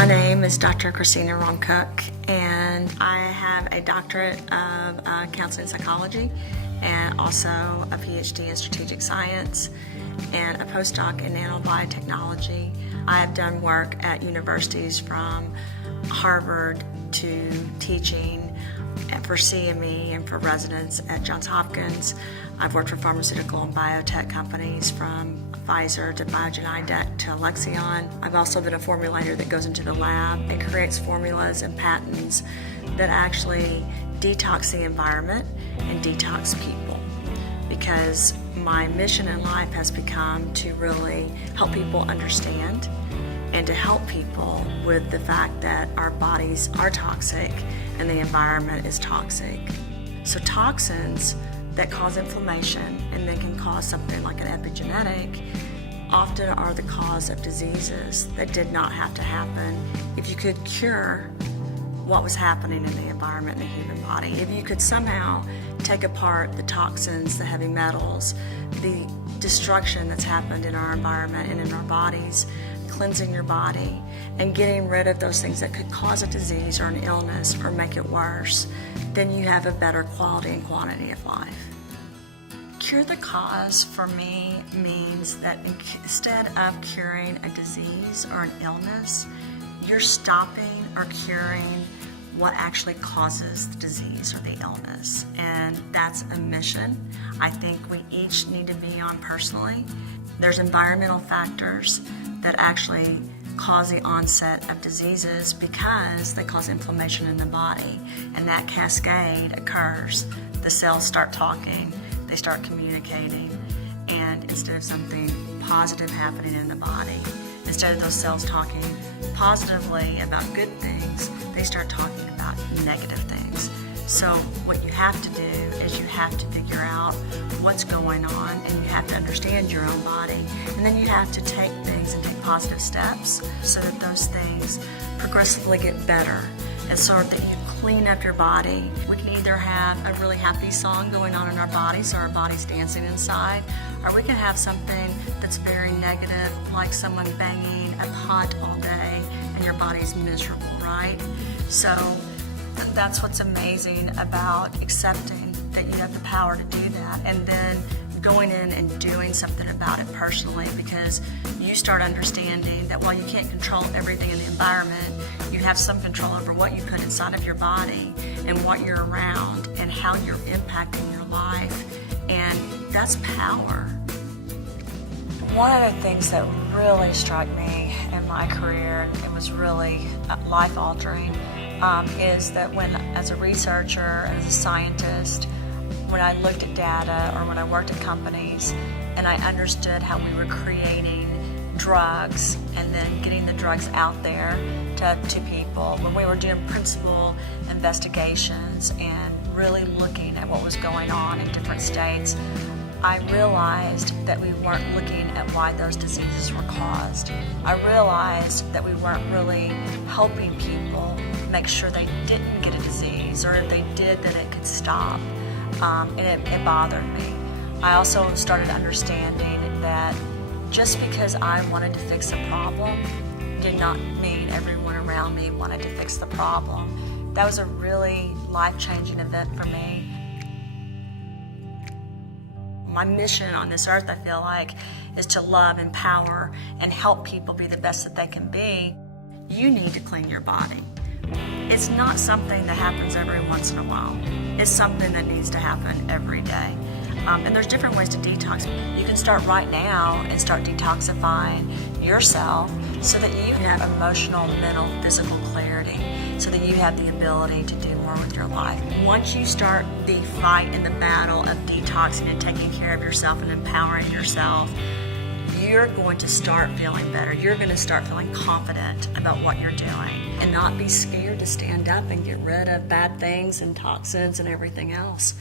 My name is Dr. Christina Ron-Cook, and I have a doctorate of counseling psychology and also a PhD in strategic science and a postdoc in nanobiotechnology. I have done work at universities from Harvard to teaching for CME and for residents at Johns Hopkins. I've worked for pharmaceutical and biotech companies from Pfizer to Biogen IDEC to Alexion. I've also been a formulator that goes into the lab and creates formulas and patents that actually detox the environment and detox people, because my mission in life has become to really help people understand and to help people with the fact that our bodies are toxic and the environment is toxic. So toxins that cause inflammation and then can cause something like an epigenetic often are the cause of diseases that did not have to happen if you could cure what was happening in the environment in the human body. If you could somehow take apart the toxins, the heavy metals, the destruction that's happened in our environment and in our bodies, cleansing your body and getting rid of those things that could cause a disease or an illness or make it worse, then you have a better quality and quantity of life. Cure the cause for me means that instead of curing a disease or an illness, you're stopping or curing what actually causes the disease or the illness. And that's a mission I think we each need to be on personally. There's environmental factors that actually cause the onset of diseases because they cause inflammation in the body, and that cascade occurs. The cells start talking, they start communicating, and instead of something positive happening in the body, instead of those cells talking positively about good things, they start talking about negative things. So what you have to do is you have to figure out what's going on, and you have to understand your own body. And then you have to take things and take positive steps so that those things progressively get better, and so that you clean up your body. We can either have a really happy song going on in our body, so our body's dancing inside, or we can have something that's very negative, like someone banging a pot all day and your body's miserable, right? So that's what's amazing about accepting that you have the power to do that, and then going in and doing something about it personally, because you start understanding that while you can't control everything in the environment, you have some control over what you put inside of your body and what you're around and how you're impacting your life, and that's power. One of the things that really struck me in my career, it was really life-altering, is that when, as a researcher and as a scientist, when I looked at data or when I worked at companies and I understood how we were creating drugs and then getting the drugs out there to people, when we were doing principal investigations and really looking at what was going on in different states, I realized that we weren't looking at why those diseases were caused. I realized that we weren't really helping people make sure they didn't get a disease, or if they did, that it could stop. And it bothered me. I also started understanding that just because I wanted to fix a problem did not mean everyone around me wanted to fix the problem. That was a really life-changing event for me. My mission on this earth, I feel like, is to love, empower, and help people be the best that they can be. You need to clean your body. It's not something that happens every once in a while. It's something that needs to happen every day. And there's different ways to detox. You can start right now and start detoxifying yourself so that you have emotional, mental, physical clarity, so that you have the ability to do more with your life. Once you start the fight and the battle of detoxing and taking care of yourself and empowering yourself, you're going to start feeling better. You're going to start feeling confident about what you're doing and not be scared to stand up and get rid of bad things and toxins and everything else.